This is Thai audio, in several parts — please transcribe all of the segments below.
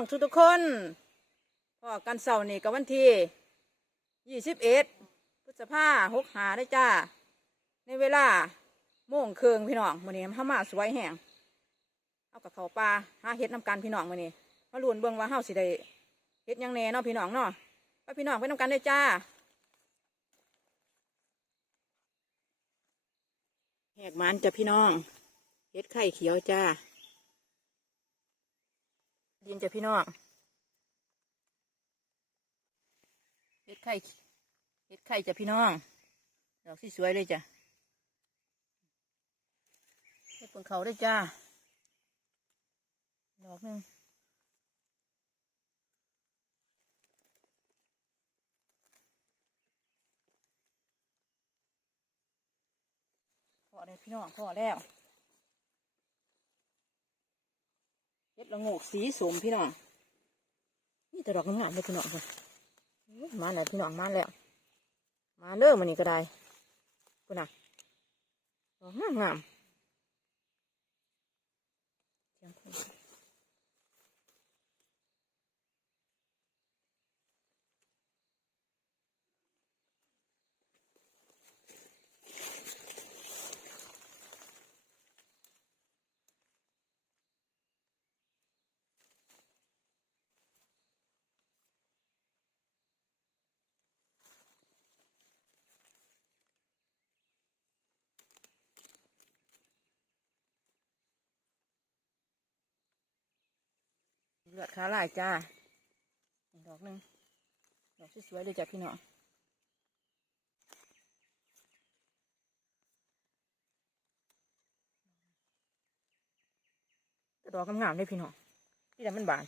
องทุกทุกคนพอกันเสาร์นี่กับวันที่ยี่สิบเอ็ดพฤษภาหกหาได้จ้า ในเวลาโม่งเคืองพี่น้องมื้อนี้ห้ามาสวยแห้งเอากับเขาปลาหาเฮ็ดน้ำกันพี่น้องมื้อนี้มาลุนเบิ่งว่าเฮาสิได้เฮ็ดยังแน่เนาะพี่น้องเนาะไปพี่น้องไปน้ำกันได้จ้าแหกมันจะพี่น้องเฮ็ดไข่เขียวจ้าินจ้ะพี่น้องเฮ็ดไข่เฮ็ดไข่จ้ะพี่น้อง ดอกสวยเลยจ้ะเฮ็ดปงเขาได้จ้า ดอกหนึ่งพอเลยพี่น้องพอแล้ว เฮ็ดละโงกสีสมพี่น้องนี่แต่ดอกงามๆเลยพี่น้องค่ะอุ๊ยมาแล้วพี่น้องมาแล้ว มาเริ่มมันนี่ก็ได้คุณน่ะดอกงามงาม ลือดขาลายจ้าดอกหนึ่งดอกสวยๆเลยจ้ะพี่น้องดอกงามๆเลยพี่น้องที่แต่มันบาน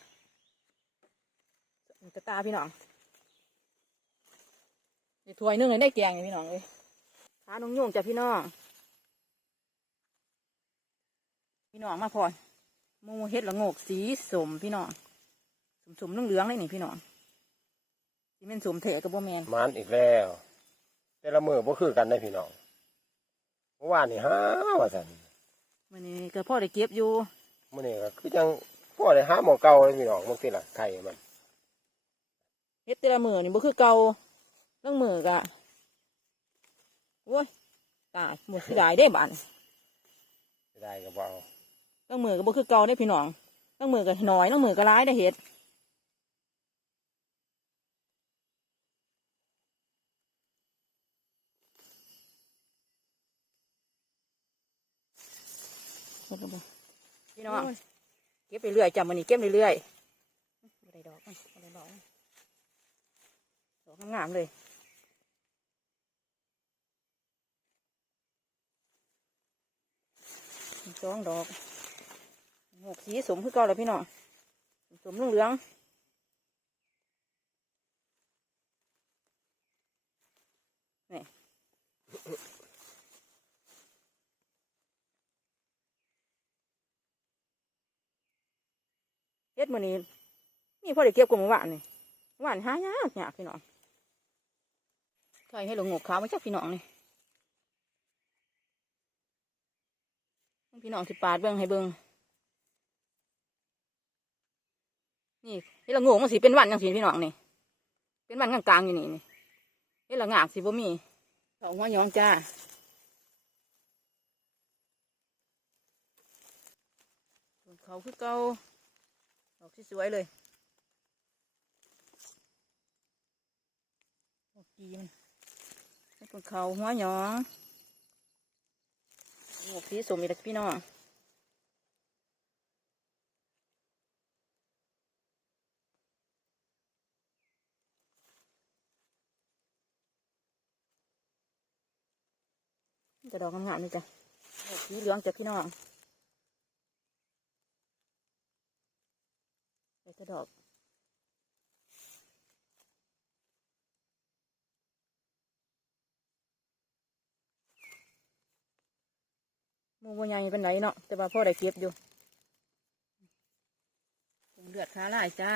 มันกระตาพี่น้องเดี๋ยวถวยนึงเลยได้แกงเลยพี่น้องเลยขาน้องโยงจ้ะพี่น้องพี่น้องมาพอมูเฮ็ดละงกสีสมพี่น้อง สมสมๆเหลืองๆเลยนี่พี่น้องที่เป็นสมเถะกับโบแมนมันอีกแล้ว แต่ละมือบ่คือกันได้พี่น้องเมื่อวานนี่หาว่าซั่นมันนี้ก็พ่อได้เก็บอยู่มื้อนี้ก็คือจังพ่อได้หาหมองเก่าเลยพี่น้องบางทีล่ะไข่มันเฮ็ดแต่ละมือนี่บ่คือเก่าเรื่องมือกะโอ้ยตายหมดสิได้ได้บานสิได้ก็บ่เอาเรื่องมือก็บ่คือเก่าได้พี่น้องเรื่องมือก็น้อยเรื่องมือก็ร้ายได้เฮ็ด ดลงไปพี่น้องเก็บไปเรื่อยจำมันนี่เก็บเรื่อยๆบ่ได้ดอกอะได้ดอกดอกงามๆเลยสองดอกหกสีสมคือเก่าแล้วพี่น้องสมเหลืองๆนี่ เฮ็ดมันนี้นี่พอได้เก็บกว่มื่อวานนี่เมื่อวานหายากยากพี่น้องใครให้หลงงกขาวมาจากพี่น้องนี่พี่น้องสิปาดเบิ่งให้เบิ่งนี่เฮ็ดละโงกมันสิเป็นวันจังสิพี่น้องนี่เป็นวันกลางๆอยู่นี่นี่เฮ็ดละงากสิบ่มีเขาหัวหยองจ้าเขาคือเก่า ดอกสวยๆเลยดอกกีมันให้เป็นเขาหัวหยองโอ้สีสมอีกแล้วพี่น้องจะดอกงามๆนี่จ้ะดอกสีเหลืองจ้ะพี่น้อง เดี๋ยวจะดอกมูบัวใหญ่เป็นไหนเนาะแต่ว่าพ่อได้เก็บอยู่ผงเลือดขาลายจ้า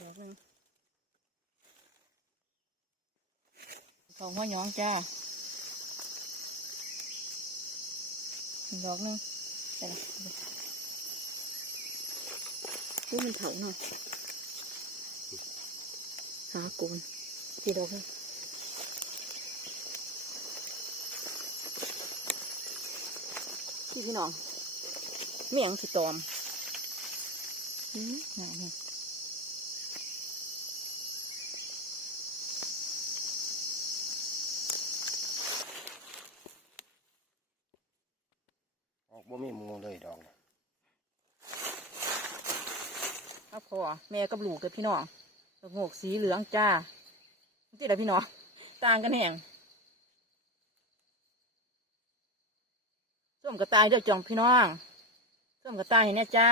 ดอกหนึงของหัวหยองจ้าดอกนึงไปละ อุ้มันเถาเนาะหาโกนกี่ดอกเลยพี่พี่น้องเมียงสิตอมอืมงามเนี่ออกบ่มีมูเลยดอก อาพอแม่กับลูกกับพี่น้องดอกโงกสีเหลืองจ้าที่ละพี่น้องต่างกันแห่งส้มกระต่ายเด้อจองพี่น้องส้มกระต่ายเห็นแน่จ้า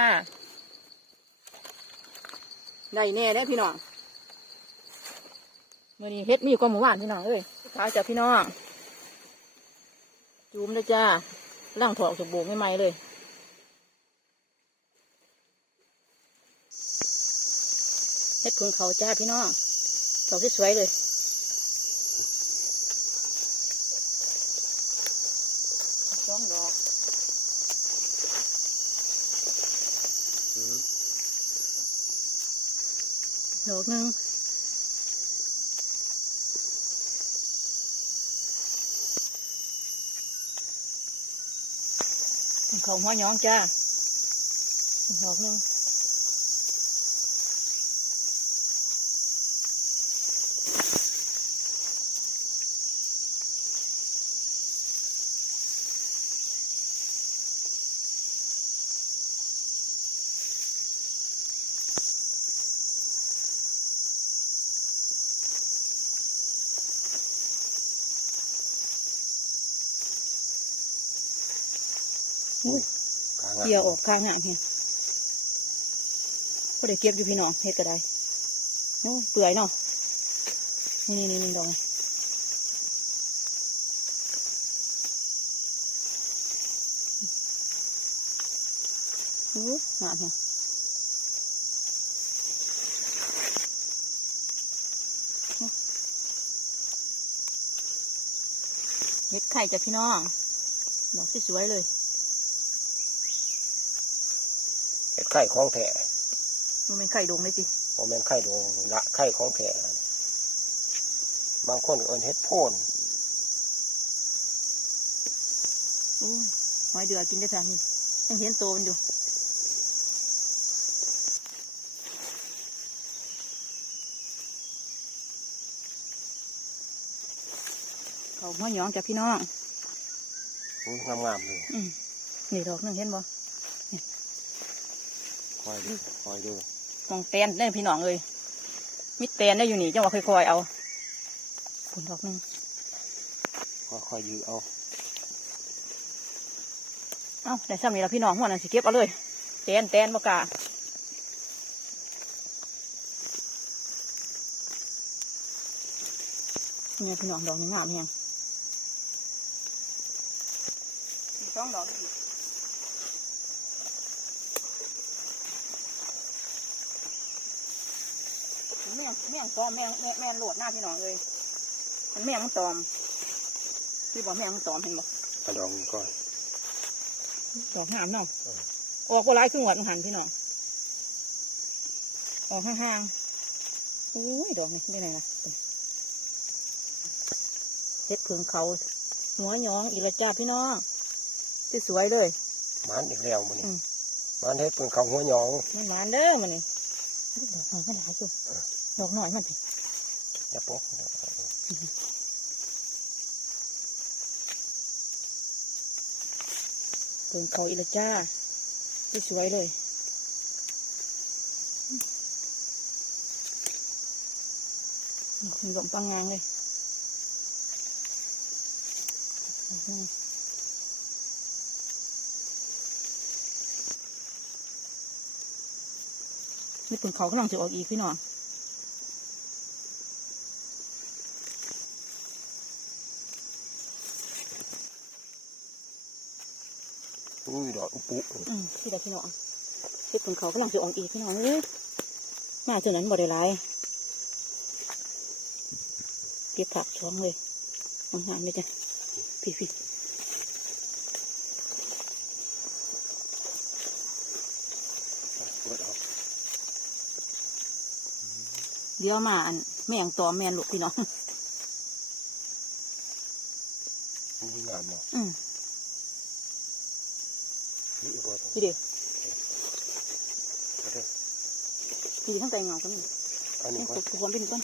ได้แน่แล้พี่น้องมื่อนี้เฮ็ดมีกว่าหมู่บ้านพี่น้องเอ้ยขายจากพี่น้อง จูมเลยจ้าล่างถอดจากโบกใหม่ๆเลย เฮ็ดพึ่งเขาจ้าพี่น้องดอกสวยๆเลยสองดอกดอกหนึ่งพึ่งเขาหัวหยองจ้าดอกหนึ่ง อุ้ย ข้าง เกี่ยวออก ข้างหาเฮียก็ได้เก็บอยู่พี่น้องเฮ็ดก็ได้โอ้ยเปื่อยเนาะนี่นี่นี่ดอกนี่โอ้ยงาเฮียเม็ดไข่จ้ะพี่น้องดอกสวยๆเลย เห็ด ไข่ของแท้มันเป็นไข่ดงเลยจิบ่แม่นไข่ดวงละไข่ของแท้นั่นบางคนเอิ้นเห็ดโพนโอ้ยหอยเดือกินได้ทางนี้ยังเห็นโตมันอยู่เขาหัวหยองจากพี่น้องอุ้ยงามๆเลยอืมนี่ดอกหนึงเห็นบ่ คอยดูคอยดูมองแตนได้พี่น้องเลยมิดแตนได้อยู่นี่จังหวะค่อยๆเอาผลดอกหนึงค่อยๆยื้อเอาเอ้าได้ซ้ำนี่ละพี่น้องหัวนั่นสิเก็บเอาเลยแตนแตนบกล้าเนี่ยพี่น้องดอกนี้งามแฮงมีสองดอกอีก แม่ งแม่งตอมแม่งแม่งแม่งโหลดหน้าพี่น้องเลยมันแม่งมันตอมพี่บอกแม่งมันตอมเห็นบอกกระดองก่อนดอกงามเนาะเออออกก็ร้ายครึ่งวัดมันหันพี่น้องออกห่างๆอุ้ยดอกนี่ไม่ไหนล่ะเฮ็ดเพิงเขา หัวหยองอีกและจ้าพี่น้องที่สวยเลยมันอีกแล้วมื้อนี้อืมมันเฮ็ดเป็นเขาหัวหยองมันหวานเด้อมันนี่ดอกหน่อยมันหลายอยู่ ดอกหน่อยมันสิอย่าปกเพิงเขาอีละจ้าทีสวยเลยมีลมปังงางเลยนี่เป็นเขากำลังจะออกอีกพี่น้อง อุ้ยดอกอุปุอืมที่ใดพี่น้องเฮ็ดของเขากำลังจะออกอีกพี่น้องเอ้ยมาจนนั้นบ่ได้ไลายเก็บผักช้องเลยมองหาไม่จ้ะพี่พี่เดี๋ยวมาอันแม่งตอแม่นลูกพี่น้อง นี่บ่ต้องพี่เด็กเอาเด้อพี่ข้างใต้เงาก็มีอันนี้นี่ก่อนตกความเป็นก้อน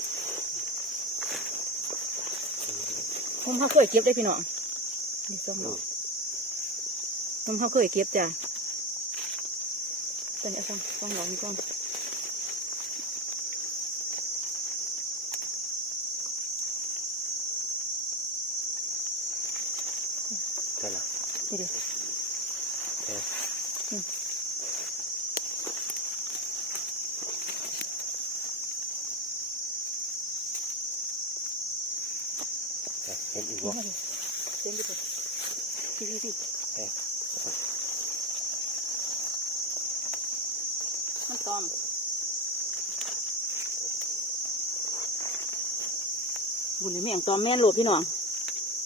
ผมเขาเคยเก็บได้พี่น้องนี่ส้มดอกผมเขาเคยเก็บจ้ะตอนนี้เอาส้มส้มดอกนี่ก่อนใช่ละพี่เด็ก เอ๊ะ อืม เห็น อีกนี่บ่มาดิเต็มดิพี่พี่พี่พี่เอ๊ะมันตอมบุญในแม่งตอมแม่นโหลดพี่น้อง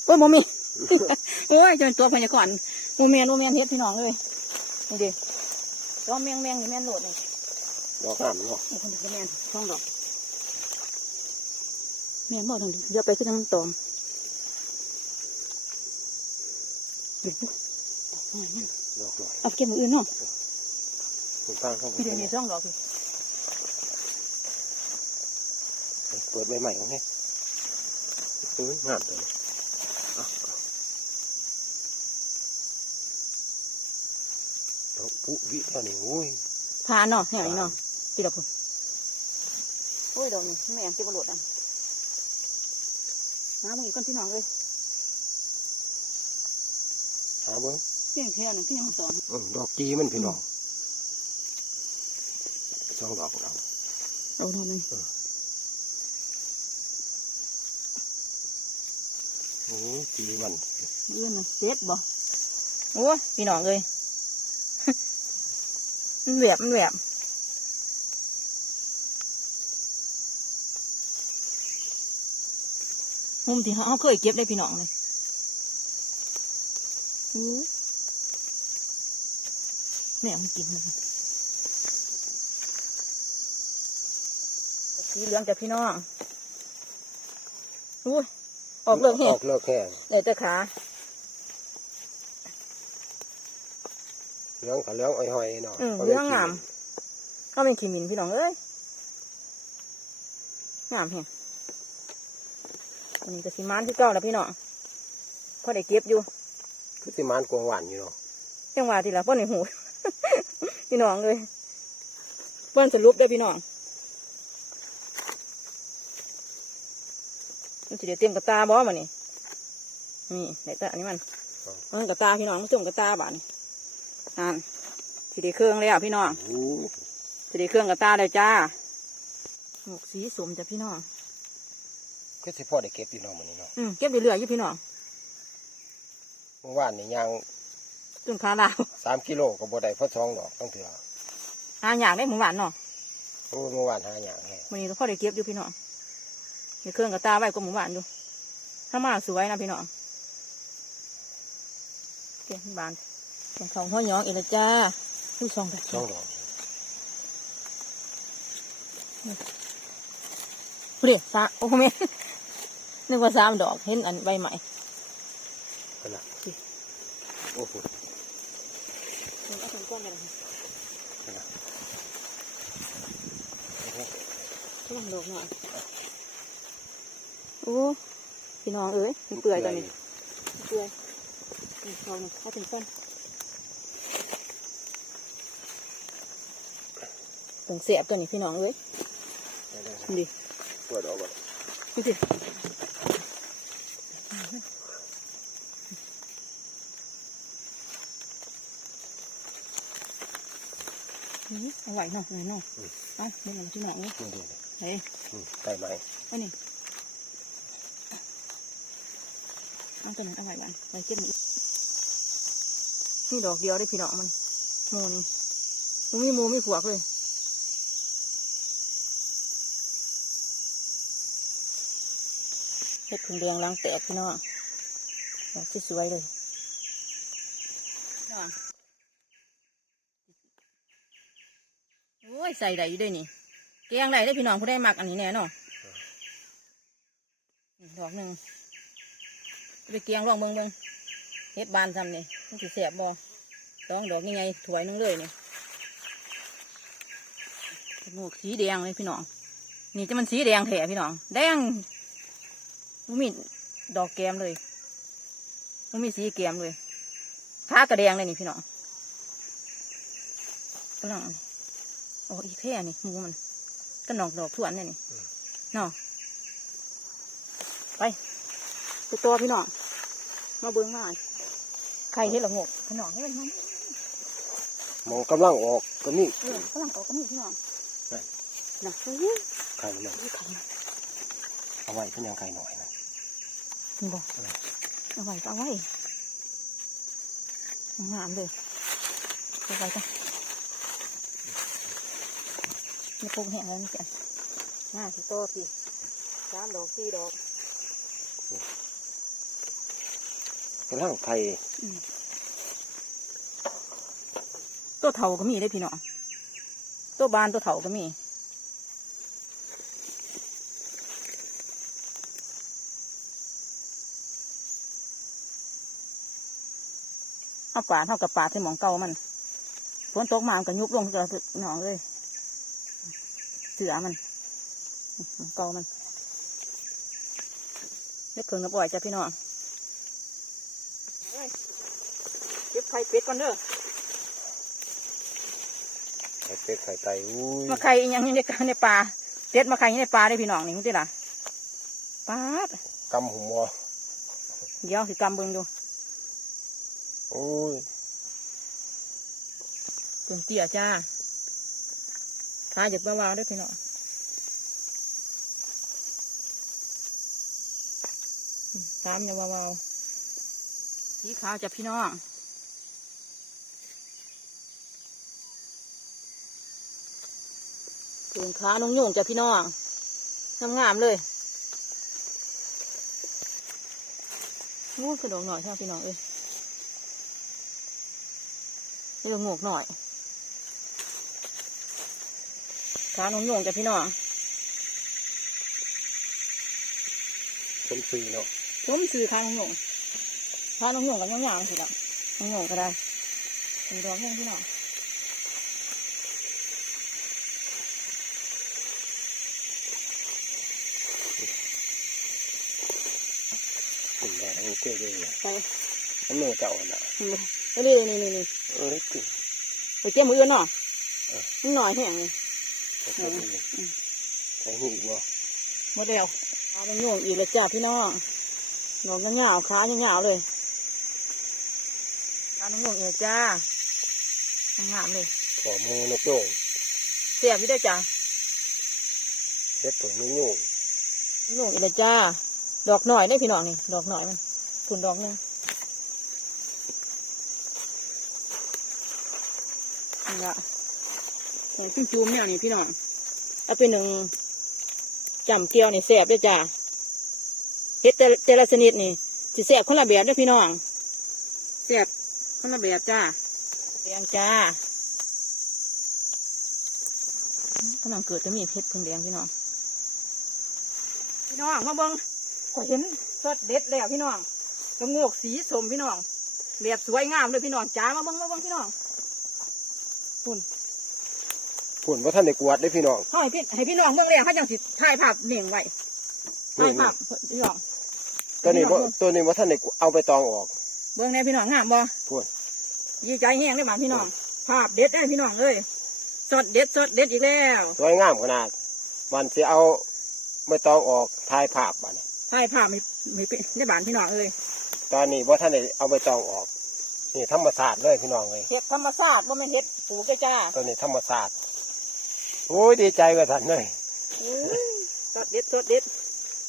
โอ้ยโมมีโอ้ยจะเป็นตัวพญากรโมแมนโมแมนเฮ็ดพี่น้องเลยนี่เดิตอมแมงแมงนี่แม่นโหลดนี่ดอกงามเนาะโอ้คนเดียวแมนช่องดอกแมนบอกทางนี้อย่าไปขึ้นทางมันตอม ดูดูดอกน้อยนะดอกหน่อยเอาไปเก็บมืออื่นเนาะคุณตั้งเข้าไปพี่เดี๋ยวนี้ช่องดอกพี่เปิดใหม่ๆของนี่เอ้ยงามเลยเอาเอาดอกปุ๊วิตอนนี้โอ้ยพาเนาะแหงเนาะพี่ดอกพุ่นโอ้ยดอกนี่แม่งเก็บมาโหลดอะน้ำมึงอีกก้อนพี่น้องเลยหาเบิ้งเพียงแค่นึงพี่ยังตอมอืมดอกจีมันพี่น้องสองดอกเราเอาเท่านั้นโอ้ยจีมันเอื้อนน่ะเจ็ดบ่โอ้ยพี่น้องเลยมันแหวบมันแหวบมุมที่เขาเคยเก็บได้พี่น้องเลยอู้ แม่มันกินเลยสีเหลืองจากพี่น้องอู้ยออกเลิกแห้องอกเลิกแห้งเดี๋ยวจะขาเหลืองกับเหลืองอ้อยๆเนาะอืมพเหลืองงามก็เป็นขีมินพี่น้องเอ้ยงามแฮงอันนี้ก็สิมานที่เก่าแล้วพี่น้องพอได้เก็บอยู่ คือสิมานกวางหวานอยู่เนาะจังหวะที่ละพ่อในหู พี่น้องเลยเปิ้นสรุปได้อพี่น้องมันสิเดี๋ยวเตรียมกระตาบอมานี่นี่ไหนตาอันนี้มันมันกระตาพี่น้องมันจุ่มกระตาบานอ่านสิได้เครื่องแล้วพี่น้องโอ้สิได้เครื่องกระตาเลยจ้าหมวกสีสมจ้ะพี่น้องคือสิพ่อได้เก็บอยู่เนาะมื้อนี้เนาะอืมเก็บเรื่อยๆอยู่พี่น้อง เมื่อวานนี่ยางจนขาลาวสามกิโลก็บ่ได้เพราะสองดอกต้องเถื่อหาอย่างได้หมูหวานเนาะโอ้ยเมื่อวานหาอย่างแห้งวันนี้พ่อได้เก็บอยู่พี่น้องมีเครื่องกับตาไว้ก็หมูหวานอยู่ถ้ามาสวยนะพี่น้องเก็บบานเป็นของห้อยยองเองละจ้าผู้ชองกันสองดอกเรียสาโอ้โหแม่นึกว่าสามดอกเห็นอันใบใหม่ ขนาดโอ้โหเอาถึงก้อนเลยขนาดช่วงดอกหน่อยโอ้พี่น้องเอ้ยมันเปื่อยตอนนี้เปื่อยนี่เขาหนึ่งเอาถึงก้อนถึงเสียบตัวนี้พี่น้องเอ้ยได้ๆนี่ดิเปิดออกก่อนดูสิ เอาไหวเนาะเอาไหวเนาะเอาเดี๋ยวเราที่หนองเนาะนี่ดูเฮ้ยอืมได้ไหมอันนี้เอาตัวนั้นเอาไหววันไว้เก็บนี่นี่ดอกเดียวได้พี่น้องมันโมนี่มูมีหมูมีผัวกเลยเห็ดผึ่งเดืองล้างแตกพี่น้องดอกสวยๆเลยน้องโอ้ย ใส่ได้อยู่ด้วยนี่แกงได้ได้พี่น้องผู้ได้มักอันนี้แน่นาะนี่ดอกหนึ่งไปเกียงลองเบิ่งเบิ่งเฮ็ดบานซ้ำนี่มันสิแสบบ่สองดอกยังไงถวยนึงเลยนี่จมูกสีแดงเลยพี่น้อง นี่จะมันสีแดงแถพี่น้อง แดงมันมีดอกแกมเลยมันมีสีแกมเลยขากระแดงเลยนี่พี่น้องกำลัง โอ้อีแค่นี่หมูมันก็นอกดอกทวนเนี่ยนี่เนาะไปไปตัวพี่น้องมาเบิ้งมาใครเห็นละงกพี่น้องเฮ้ยมันหมองกำลังออกก็มีเออกำลังออกก็มีพี่น้องนั่นนะเฮ้ยไข่มันเฮ้ยไข่มันเอาไว้เพิ่นยังไข่หน่อยนะนี่บอกเอาไว้ก็เอาไว้งามเลยเอาไว้จ้ะนี่ ปรุงแห้งแล้วนี่จ้ะห้าสิโตสิสามดอกสี่ดอกกำลังไข่ตัวเถาก็มีได้อพี่น้องตัวบานตัวเถาก็มีเอาปาดเท่ากับปาดใส่หมองเก่ามันฝนตกมามันก็ยุบลงกับหนองเลยเสือมันหม้องเก่ามันเล็กเคืองน้ำบ่อยจ้ะพี่น้องเก็บไข่เป็ดก่อนเด้อไข่เป็ดไข่ไก่อุ้ยมาไข่อีหยังอยู่ในกในป่าเด็ดมาไข่อยู่ในป่าได้พี่น้องนี่มึงติล่ะปาดกำหัวเดี๋ยวสิกำเบิ่งดูโอ้ยเพิ่งเตี้ยจ้า ขาหยุดเบาๆด้วยพี่น้องอืมสามอย่าเบาๆสีขาวจะพี่น้องเพิ่งขานุ่งโยงจะพี่น้องงามๆเลยโอ้กระดองหน่อยใช่ไหมพี่น้องเอ้ยเรื่องงกหน่อย ขาหนุ่งโยงจ้ะพี่น้องต้นซีเนาะผมซื้อขาหนุ่งโยงขาหนุ่งโยงกับยาวๆสิละหนุ่งโยงก็ได้มีดอกแห้งพี่น้องกลิ่นแดงเจ๊เลยเนี่ยไปมันเนื้อจะอ่อนอะนี่นี่นี่นี่เออได้กลิ่นไปเจ้ามืออื่นเนาะเออมันหน่อยแห้งเลย ใส่หูบ่หมดแล้วขาหนุ่งโยงอีกแล้วจ้ะพี่น้องดอกยาวๆขายาวๆเลยขาหนุ่งโยงอีกแล้วจ้างาเลยขอมูนกโด่งเสียพี่ได้จ้ะเฮ็ดผงนุ่งนุ่งนุ่งอีกแล้วจ้า ดอกหน่อยได้พี่น้องนี่ ดอกหน่อยมันคุณดอกนึงนี่ละ ขึ้นจูมเนี่ยนี่พี่น้องเอาไปหนึ่งจำเกียวนี่แสบด้วยจ้าเฮ็ดแต่แต่ละชนิดนี่สิแสบคนละแบบเด้วยพี่น้องแสบคนละแบบจ้าแดงจ้ากำลังเกิดจะมีเพชรพึ่งแดงพี่น้อง พี่น้องมาเบิ่งก็เห็นสดเด็ดแล้วพี่น้องกระโงกสีสมพี่น้องแบบสวยงามเลยพี่น้องจ้ามาเบิ่งมาเบิ่งพี่น้องปุ่น ผุ่นว่าท่านได้กวาดได้พี่น้องเขาให้พี่ให้พี่น้องเบิ่งแล้วเขาจังสิถ่ายภาพเน่งไว้ถ่ายภาพพี่น้องตัวนี้บ่ตัวนี้ว่าท่านได้เอาไปตองออก เบิ่งแน่พี่น้องงามบ่พูดดีใจแห้งเลยบ้านพี่น้อง ภาพเด็ดได้พี่น้องเลยสดเด็ดสดเด็ดอีกแล้วสวยงามขนาดมันจะเอาไม่ตองออกถ่ายภาพบัดนี้ถ่ายภาพมีมีในบ้านพี่น้องเลยตอนนี้ว่าท่านได้เอาไปตองออกนี่ธรรมศาสตร์เลยพี่น้องเลยเห็ดธรรมชาติบ่แม่นเห็ดปลูกเด้อจ้าตัวนี้ธรรมศาสตร์ โอ้ยดีใจกับท่านเลยอื้อสดเด็ดสดเด็ด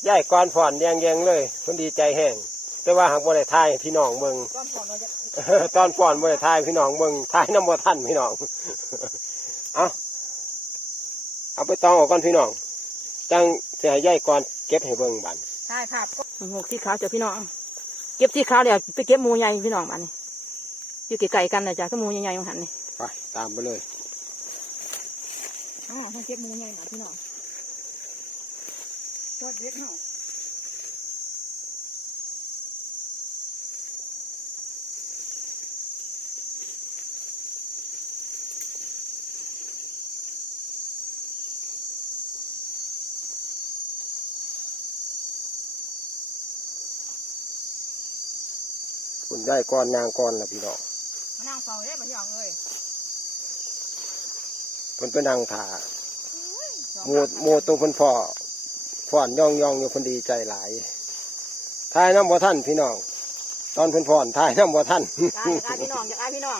ย่ายก้อนฝอนแยงแยงๆเลยคนดีใจแห้งแต่ว่าหากบ่ได้ทายให้พี่น้องเบิ่งก้อนผ่อนเราจะตอนฝอนบ่ได้ทายให้พี่น้องเบิ่งทายน้ำบ่ทันพี่น้องเอาเอาไปตองออกก่อนพี่น้องจังสิให้ย่ายก้อนเก็บให้เบิ่งบัดถ่ายภาพก็หกสีขาวจ้ะพี่น้อง เก็บสีขาวแล้วไปเก็บหมูใหญ่พี่น้องบ้านนี้อยู่ไกลๆกันนะจ้ะก็หมูใหญ่ๆของหันนี่ไปตามไปเลย หอ่าให้เก็บหมูใหญ่หน่อยพี่น้องทอดเด็ดเนาะคุณได้ก้อนยางก้อนละพี่น้องมานั่งเฝ้าเด้มาพี่น้องเอ้ยเพิ่นไปนั่งถ่าโมโมตัวเพิ่นพ่อพ่อนย่องย่องอยู่เพิ่นดีใจหลายทายน้ำบ่ท่านพี่น้อง ตอนเพิ่นพ่อนทายน้ำบ่ท่านจ้าอยากได้พี่น้องอยากได้พี่น้อง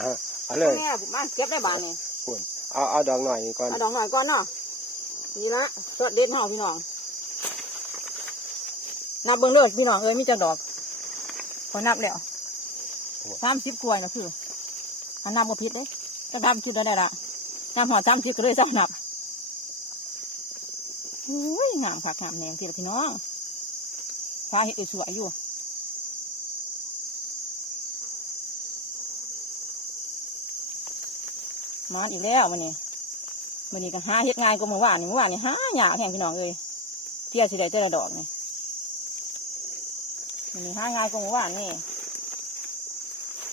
อะเอาเลยแม่มาเก็บได้บานนี่คุณเอาเอาดอกหน่อยนี่ก่อนเอาดอกหน่อยก่อนเนาะนี่ละทอดเด็ดเฮาพี่น้องนับเบิ่งเลยพี่น้องเอ้ยมีจักดอกพอนับแล้วสามสิบกล้วยนะคืออันนับบ่ผิดเด้ จะทำชุดได้ละนับหอดสามสิบก็เลยเจ้าหนับอุ้ยงามผักงามแหนงที่ละพี่น้องฟ้าเห็ดสวยอยู่มาอีกแล้ววันนี้วันนี้ก็หาเห็ดง่ายกว่าเมื่อวานนี่เมื่อวานนี่หาหยาแทงพี่น้องเอ้ยเที่ยสิได้แต่ละดอกนี่วันนี้หาง่ายกว่าเมื่อวานนี่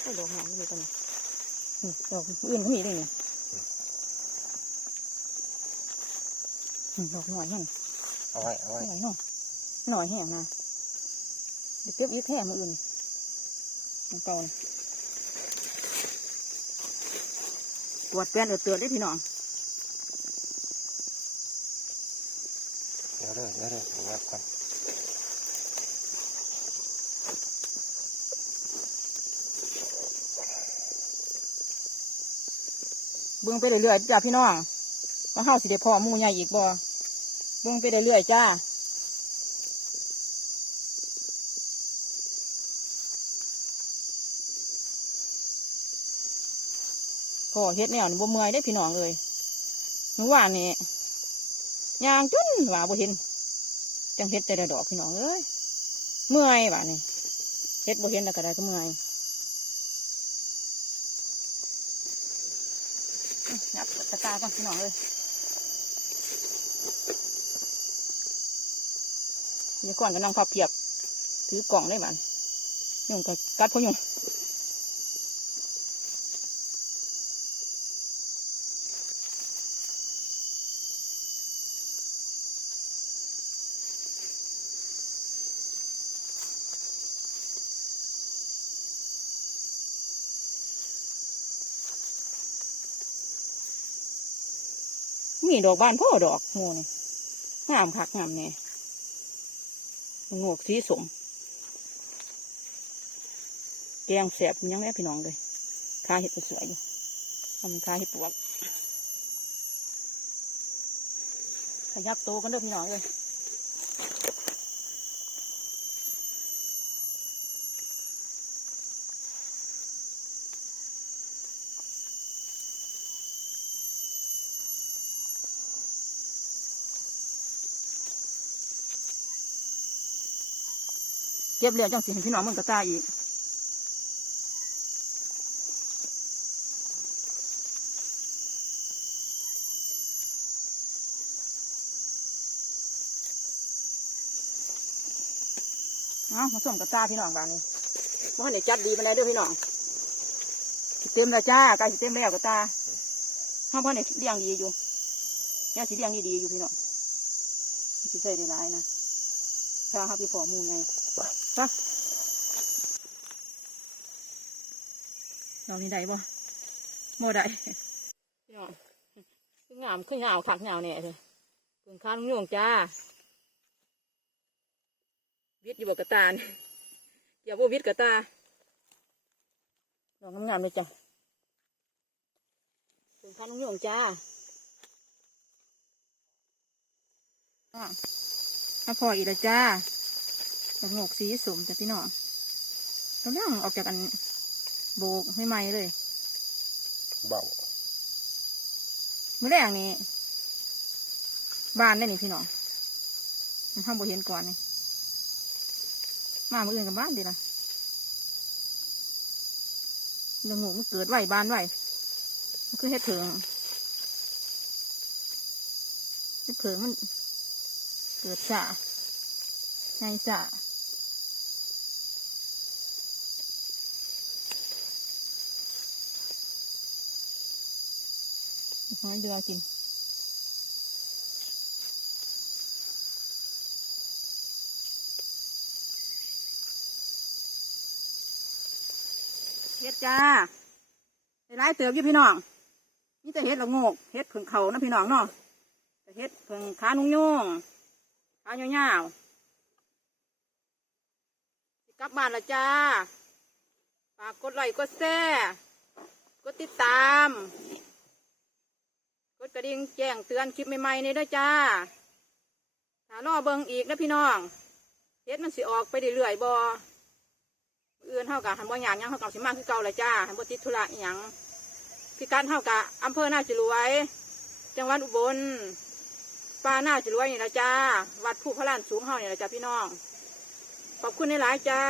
โอ้ดอกหอมนี่กันนี่ ดอกอื่นก็มีด้วยนี่นี่ดอกหน่อยแห้งเอาไว้เอาไว้หน่อยเนาะหน่อยแห้งนะเดี๋ยวเก็บอีกแท่มืออื่นมันเก่านี่ปวดแป้นเอือดเตือนได้พี่น้องเดี๋ยวเลยเดี๋ยวเลยงับก่อน บิ่งไปเรื่อยๆจ้าพี่น้องว่าเฮาสิได้พอมูใหญ่อีกบ่เบิ่งไปเรื่อยๆจ้าพอเฮ็ดแนวนี่บ่เมื่อยได้พี่น้องเลยเมื่อวานนี่ยางจุนว่าบ่เห็นจังเฮ็ดแต่ละดอกพี่น้องเอ้ยเมื่อยบ่านี่เฮ็ดบ่เห็นแล้วก็ได้ก็เมื่อยอื้อนับตะกร้าก่อนพี่น้องเลยเดี๋ยวก่อนก็นั่งพับเพียบ ถือกล่องได้บ้านยุ่งกับกัดพอยุ่ง มีดอกบานพ่อดอกโมนี่งามคักงามเนี่ยงวกสีสมแกงแสบยังไงพี่น้องเลยคาเห็ดสวยๆอยู่ทำคาเห็ดปวกขยับโตกันเด้อพี่น้องเลย เก็บเรียวจังสิพี่น้องมันกระตายอีกเอามาส่งกับตาพี่น้องบ้านนี้ว่าเดี๋ยจัดดีไปแล้วด้วยพี่น้องเต็มแล้วจ้าใกล้สิเต็มแล้วกับตาห้องพ่อเนี่ยเลี้ยงดีอยู่ย่าสิเลี้ยงดีๆอยู่พี่น้องสิใส่ได้หลายนะถ้าเขาไปพอมูไง ไปเรานี่ได้บ่โมได้พี่น้องคืองามคืองามขักงามเนี่ยเลยคุณข้าวลุงโยงจ้าวิทย์อยู่บกกระตานี่อย่าบ่วิทย์กระตาดอกงามๆเลยจ้ะถึงพันนุ่งจ้าอะมาพออีกแล้วจ้าดอกงอกสีสมจ้ะพี่น้องกำลังออกจากอัน โบกไม่ไหมเลยเบามื้อแรกนี้บานได้นี่พี่น้องมันทำบ่เห็นก่อนนี่มามืออื่นกับบ้านดีละเรื่องงูมันเกิดไหวบานไหวมันคือเฮ็ดถึงที่เผิงมันเกิดจ่าไงจ่า หอยเดือกินเฮ็ดจ้าได้หลายเติบอยู่พี่น้อง นี่แต่เฮ็ดละโงกเฮ็ดเพิ่งเขานะพี่น้องเนาะแต่เฮ็ดเพิ่งขานุ่งยุ่งขายาวๆกลับบ้านละจ้าฝากกดไลค์กดแชร์กดติดตาม กดกระดิ่งแจ้งเตือนคลิปใหม่ๆนี่ด้วยจ้าถ้ารอเบิงอีกนะพี่น้องเฮ็ดมันสิออกไปเรื่อยๆบ่มื้อนเท่ากับหันบ่หยางยังเท่ากับสิมาคือเก่าเลยจ้าหันบ่ติดธุระอิหยังพิกัดเท่ากับอำเภอหน้าจิรวย จังหวัดอุบลป้าหน้าจิรวยนี่ละจ้า วัดผู้พระลานสูงเฮานี่ละจ้าพี่น้อง ขอบคุณในหลายจ้า